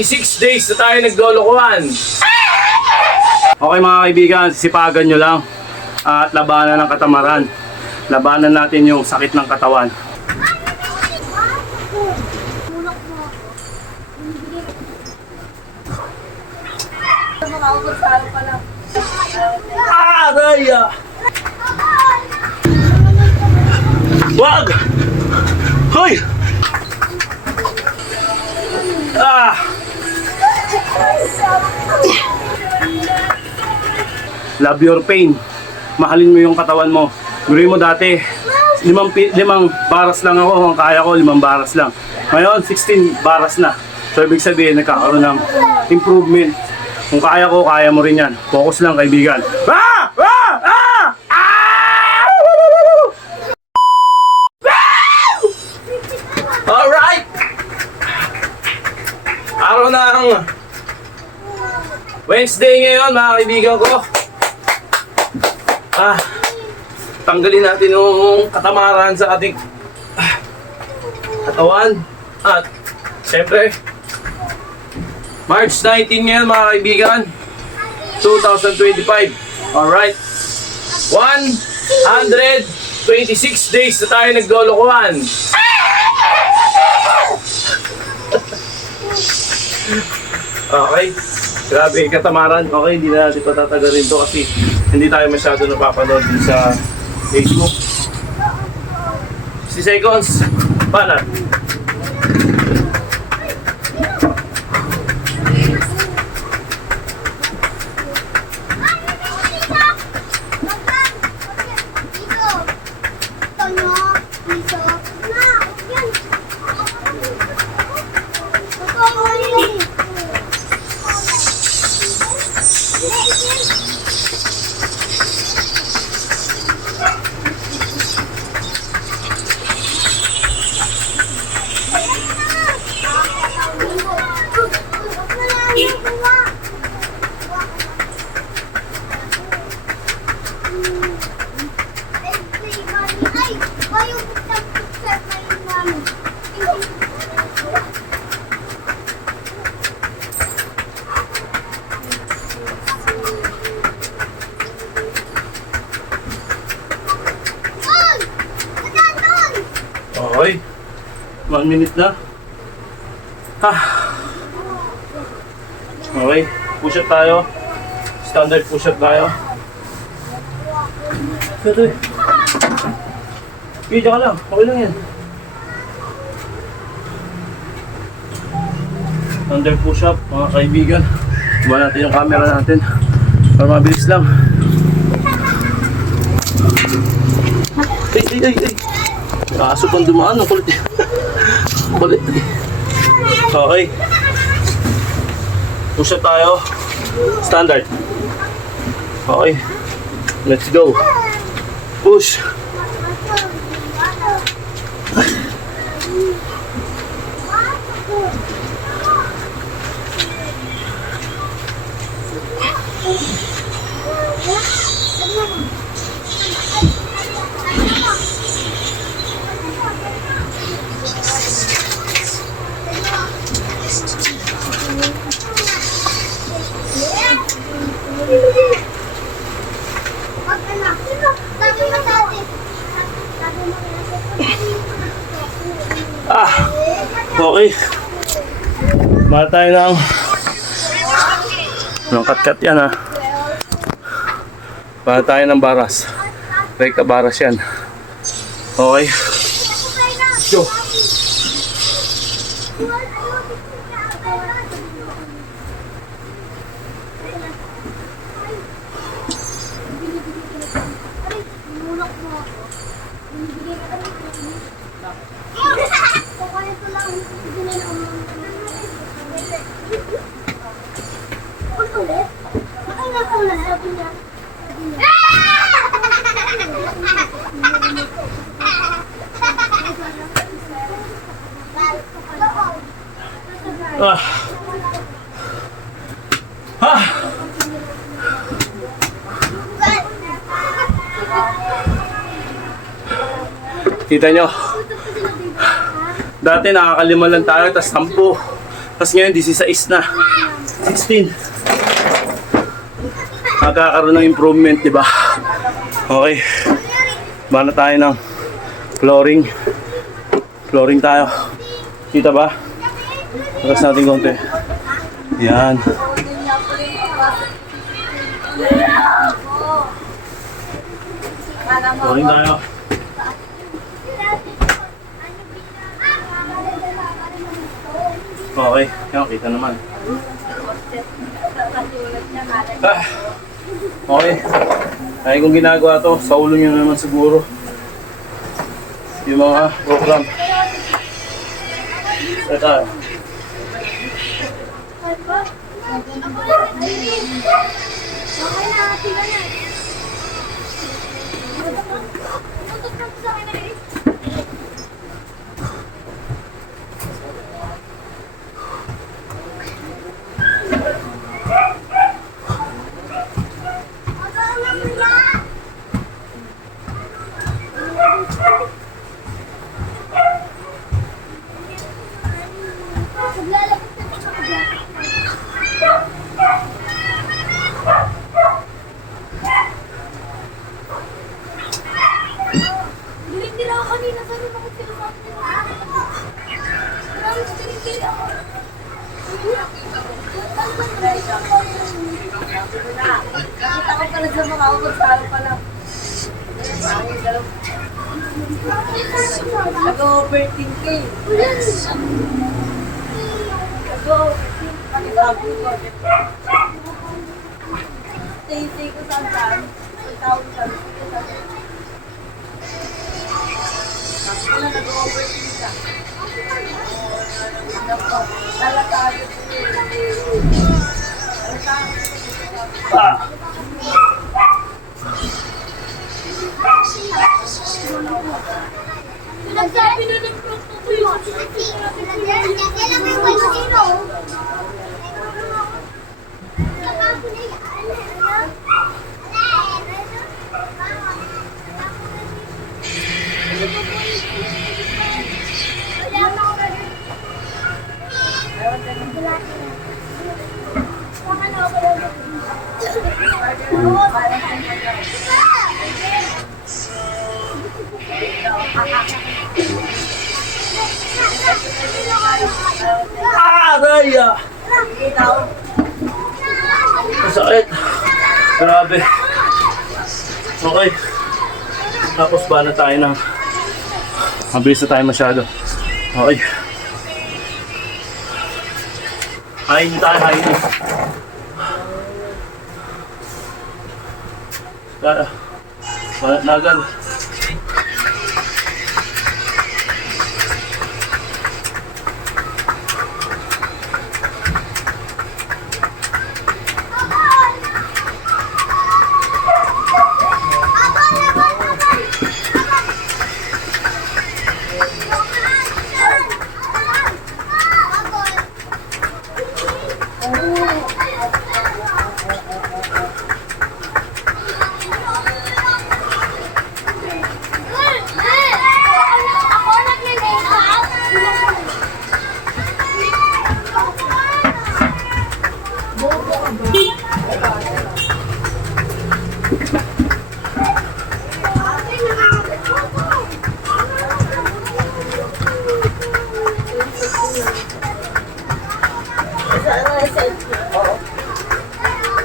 26 days na tayo naglolokohan. Okay mga kaibigan, sisipagan nyo lang at labanan ng katamaran. Labanan natin yung sakit ng katawan. Raya! Wag! Hoy! Love your pain. Mahalin mo yung katawan mo. Gawin mo dati, limang baras lang ako. Ang kaya ko, 5 baras lang. Ngayon, 16 baras na. So, ibig sabihin, nagkakaroon ng improvement. Kung kaya ko, kaya mo rin yan. Focus lang, kaibigan. Alright! Araw ng Wednesday ngayon, mga kaibigan ko. Tanggalin natin yung katamaran sa ating katawan. At syempre, March 19 ngayon, mga kaibigan, 2025. Alright, 126 days na tayo naglolokohan. Okay, grabe yung katamaran. Okay, hindi na natin patatagalin to kasi hindi tayo masyado napapanood din sa Facebook. 60 seconds, banat. Okay, 1 minute na. Okay, push up tayo. Standard push up tayo. Ito. Diyan ka lang, okay lang yan. Standard push up, mga kaibigan. Iba natin yung camera natin para mabilis lang. Ay. Kaso pang dumaan, ang kulit. Kulit. Okay. Push up tayo. Standard. Okay. Let's go. Push. Okay. Mahal tayo ng kat-kat yan ha. Mahal tayo ng baras. Rekta baras yan. Okay. Go. Kita nyo, dati nakakalima lang tayo, tas 10. Tapos ngayon, 16 na. 16. Magkakaroon ng improvement, di ba? Okay. Bana tayo ng flooring. Flooring tayo. Kita ba? Tagas natin konti. Yan. Flooring tayo. Okay. Yan, kita naman. Ah. Okay. Kaya kung ginagawa to, sa ulo nyo naman siguro. Yung mga program. Ito. Nakita ko pala sa mga ako pa lang. Nag-overthink eh. Nag-overthink. Panibago ko. Stay ko saan. Pagtawag kami. Tapos na nag-overthink ka. Talatado. Nagsabi na ng proto ko yun. Kailan mo yung wala sino? Raya! Masakit. Grabe. Okay. Tapos bana tayo ng mabilis na tayo masyado. Okay. Hain tayo, hain. Nagal.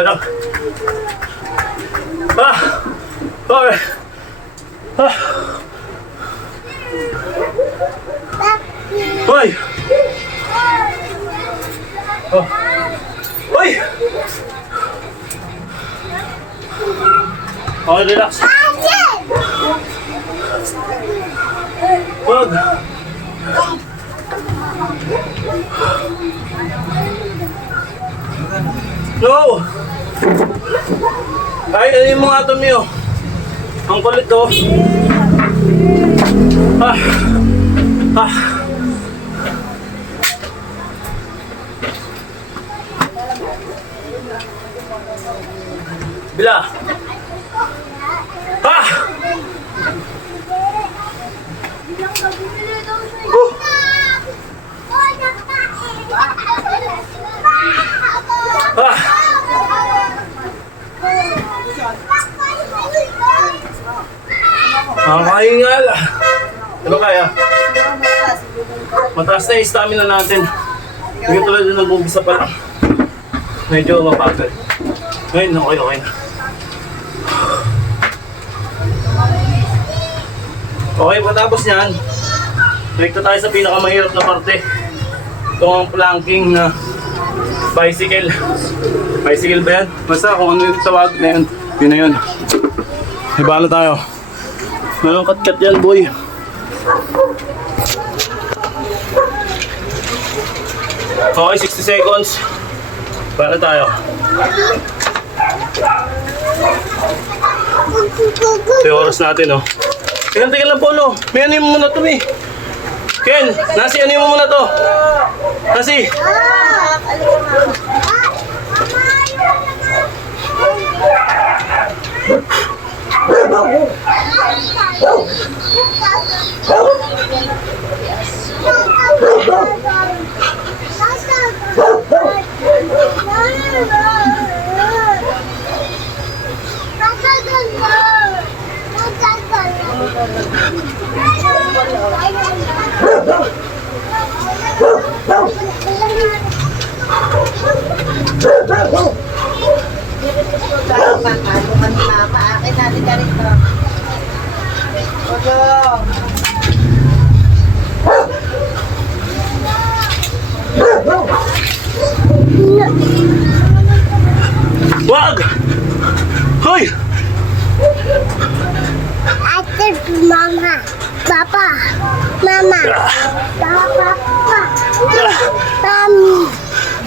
Ano? Okay. Hoy! Oh. Hoy! Okay, relax. Wag. No! Ay, ano yung mga atom nyo? Ang kulit to. Bila! Ah! Makahingal. Ano kaya? Mataas na yung stamina natin. Hindi tulad na nag-umpisa pa lang. Medyo mapagal. Ngayon, okay na. Okay, patapos niyan, balik na tayo sa pinakamahirap na parte. Ito ang planking na bicycle. Bicycle ba yan? Basta kung ano yung tawag na yun, yun na yun. Iba na tayo. Mayroong kat-kat yan, boy. Okay, 60 seconds. Para tayo. Ito yung oras natin, oh. Tingnan lang, Polo. May ano mo muna to, eh. Ken, Nasi, ano mo muna to? Nasi. Akin natin ka rin to. Tulong. Wag! Hoy! Ate, mama, papa, mama, papa, mami,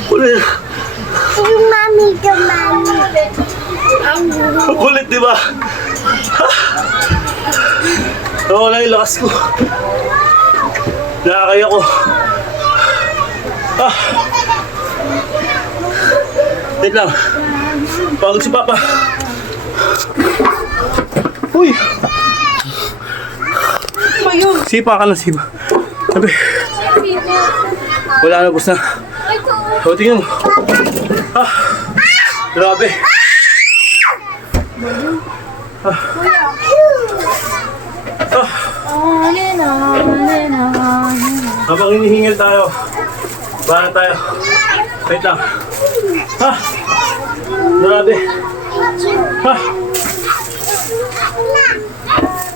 Kulit. mami, mami. Kulit, di ba? Nawala yung lakas ko. Nakakaya ko. Ah! Wait lang. Pagod si Papa. Uy! Sipa ka na, sipa. Sabi. Wala na, bus na. O, tingnan mo. Ah! Grabe. Ah! Habang hinihingal tayo, bahan tayo. Wait lang. Ha? Grabe. Ha?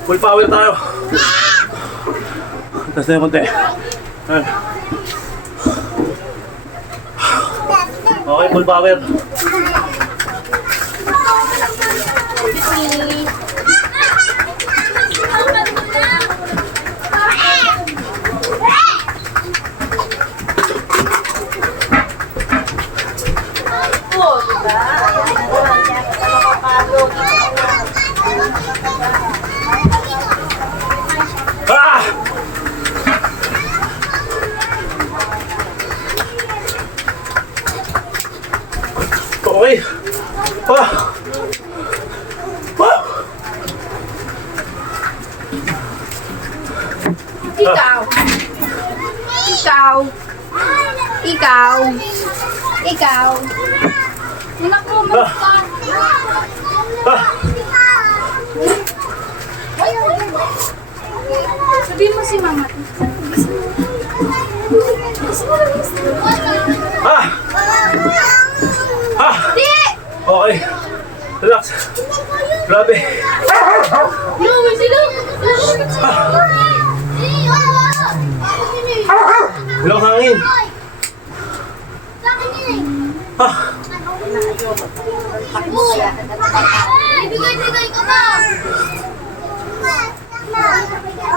Full power tayo. Taas na yung konti. Ayan. Okay, full power. Ah! Okay. Ah! Ah! Ikaw. Ikaw. Ikaw. Ikaw. Anak mo, Ah! Ah! sabihin mo si mama. Ah! Ah! Di! Okay. Relax. Grabe. Luwi sila. Walang hangin. Ah! Ibigay ko na.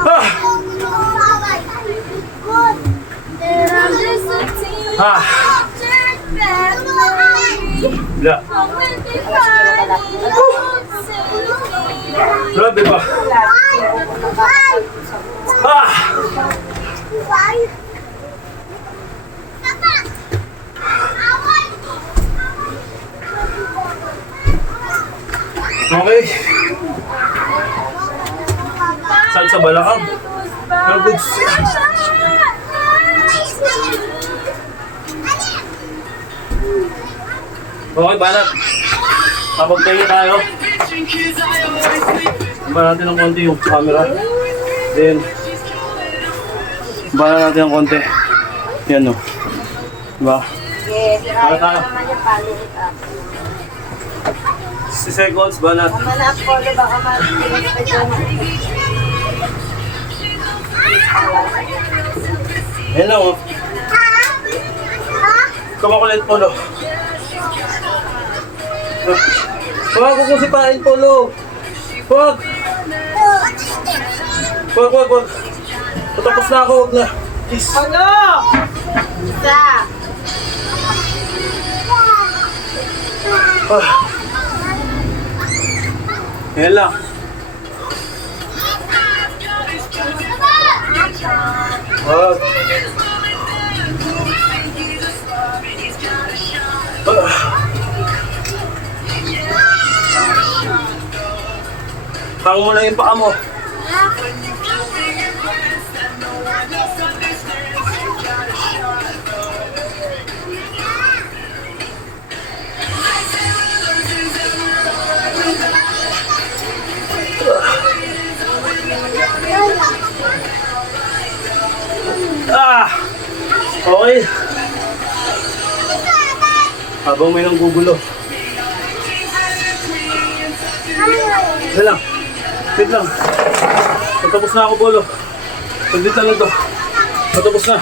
Ah! Ah! Wala. Grabe ba? Ah! Okay. Saan sa balakang? No goods. Okay, banat. Kapag-tayo tayo. Iba natin ng konti yung camera. Then, iba natin ng konti. Yan o. Diba? Yes, Para right. tayo. Naman yung palit up. 60 seconds, banat. Tama na po, baka ma-expect ko na. Yan lang o. Kumakulit polo. Huwag ko kung sipain polo. Huwag. Huwag. Patapos na ako, huwag na. Please. Ano? Isa. Yan lang. Huwag. Pang mo lang yung paa mo. Okay. Habang may nanggugulo. Wait lang. Wait lang. Patapos na ako, Polo. Pagdit na lang to. Patapos na.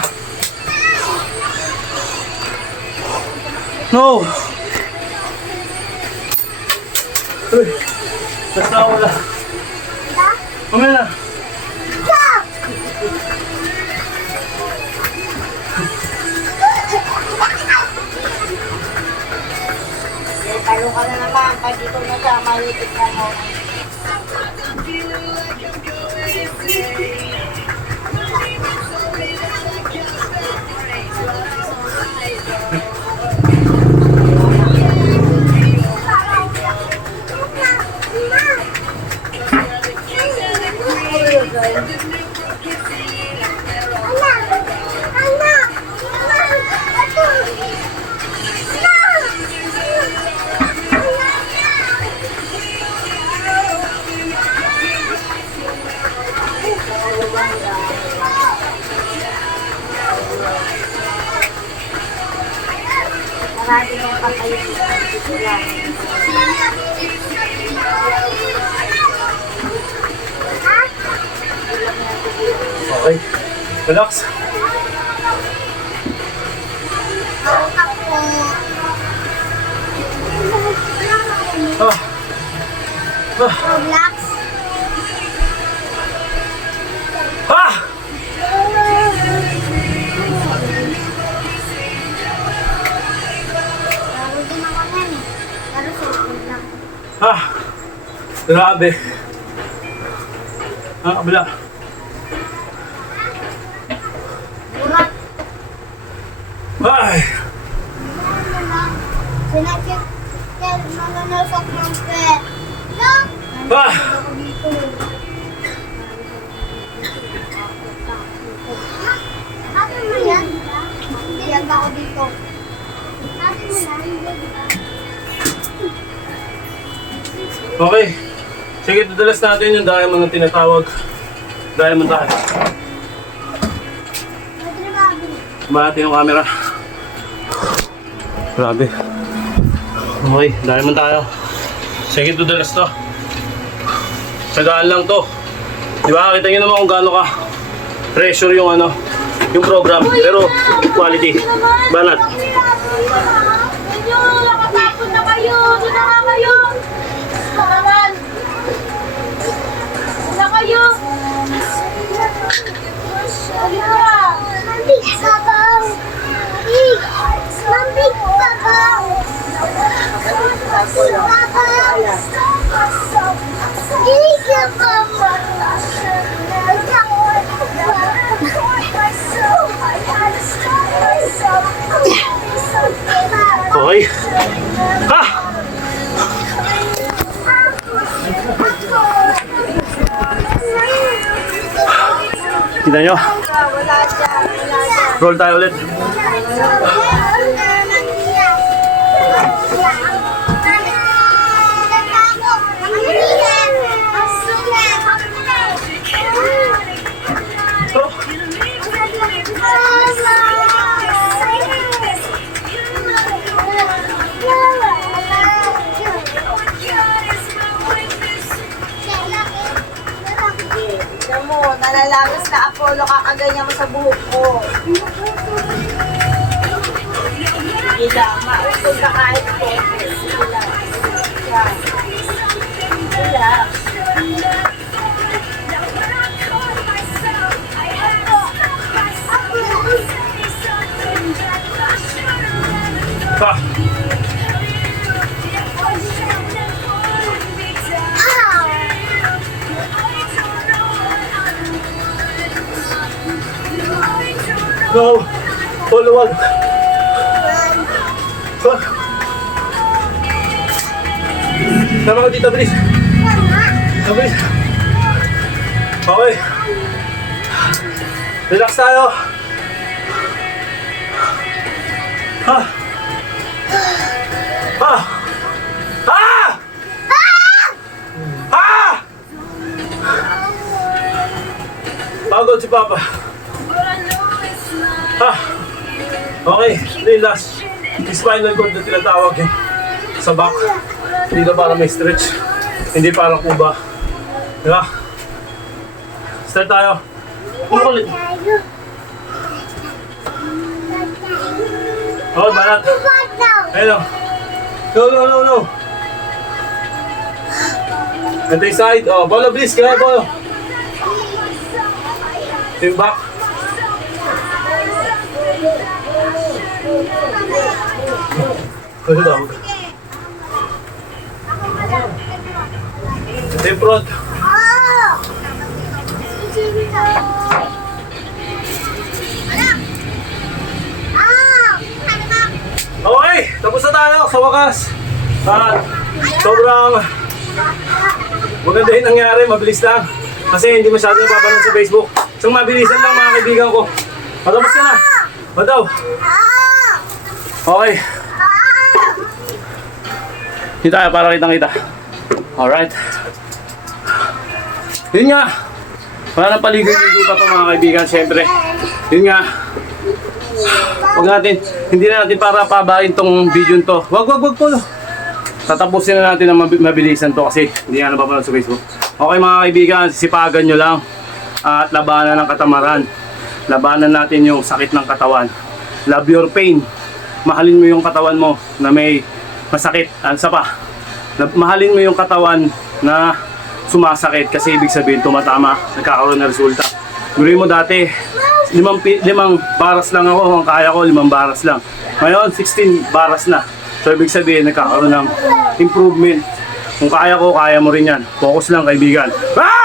No! Uy! Tapos na ako wala. Mamaya na. Talo ka na naman. Pag dito na siya, malipit na mo. Marami nang patayin dito lang. Okay. Relax. Roblox. Laro din ako yan eh. Laro cellphone lang. Grabe. Kabila. Burat. Ay! Sinakit. Yan, mananasok ng pet. No? Ako dito. Atin mo yan? Hindi yan ako dito. Atin mo yan? Okay. Sige, tudalas natin yung diamond na tinatawag. Diamond tayo. Bahati yung camera. Grabe. Okay, diamond tayo. Sige, tudalas to. Sagaan lang to. Diba, kita nyo naman kung gaano ka pressure yung ano, yung program. Pero, quality. Banat. Medyo nakatapon na kayo. Doon na nga kayo. Pangalan. Doon na kayo. Mambig babaw! Mambig! Mambig babaw! Babaw! Hindi ka babaw! Okay. Kita nyo? Wala dyan. Wala dyan. Roll tayo ulit. Wala Nalalagas na Apollo, kakaganyan mo sa buhok ko. Sige lang, mausog ka kahit pepe. Sige lang. Yan. Sige lang. Pa! No! Polo, wag! Wag! Sama ko dito, bilis! Bilis! Okay. Relax tayo. Ha! Ha! Ha! Ha! Pagod si Papa. Ha! Okay, relax. Spinal cord na tinatawag eh. Sa back. Dito para may stretch. Hindi para kuba. Diba? Start tayo. Ulit. Oh, banat. Ayun o. No. Ito yung side. Oh, bolo, please. Kaya, bolo. Yung back. Ito daw. Ito yung front. Okay, tapos na tayo sa wakas. At sobrang maganda yung nangyari, mabilis lang. Kasi hindi masyado napapanood sa Facebook. So mabilisan lang mga kaibigan ko. Matapos ka na. Madaw. Okay. Hindi tayo para kitang-kita. Alright. Yun nga. Wala nang paligoy-ligoy pa ito mga kaibigan. Siyempre. Yun nga. Hindi na natin para pabain tong video to. Wag po. Tatapusin na natin ng mabilisan to kasi hindi nga napapanood sa Facebook. Okay mga kaibigan, sipagan nyo lang. At labanan ng katamaran. Labanan natin yung sakit ng katawan. Love your pain. Mahalin mo yung katawan mo na may masakit. Ansa pa? Mahalin mo yung katawan na sumasakit kasi ibig sabihin tumatama, nagkakaroon ng resulta. Guri mo dati, limang baras lang ako, ang kaya ko 5 baras lang. Ngayon, 16 baras na. So ibig sabihin, nagkakaroon ng improvement. Kung kaya ko, kaya mo rin yan. Focus lang kaibigan. Ah!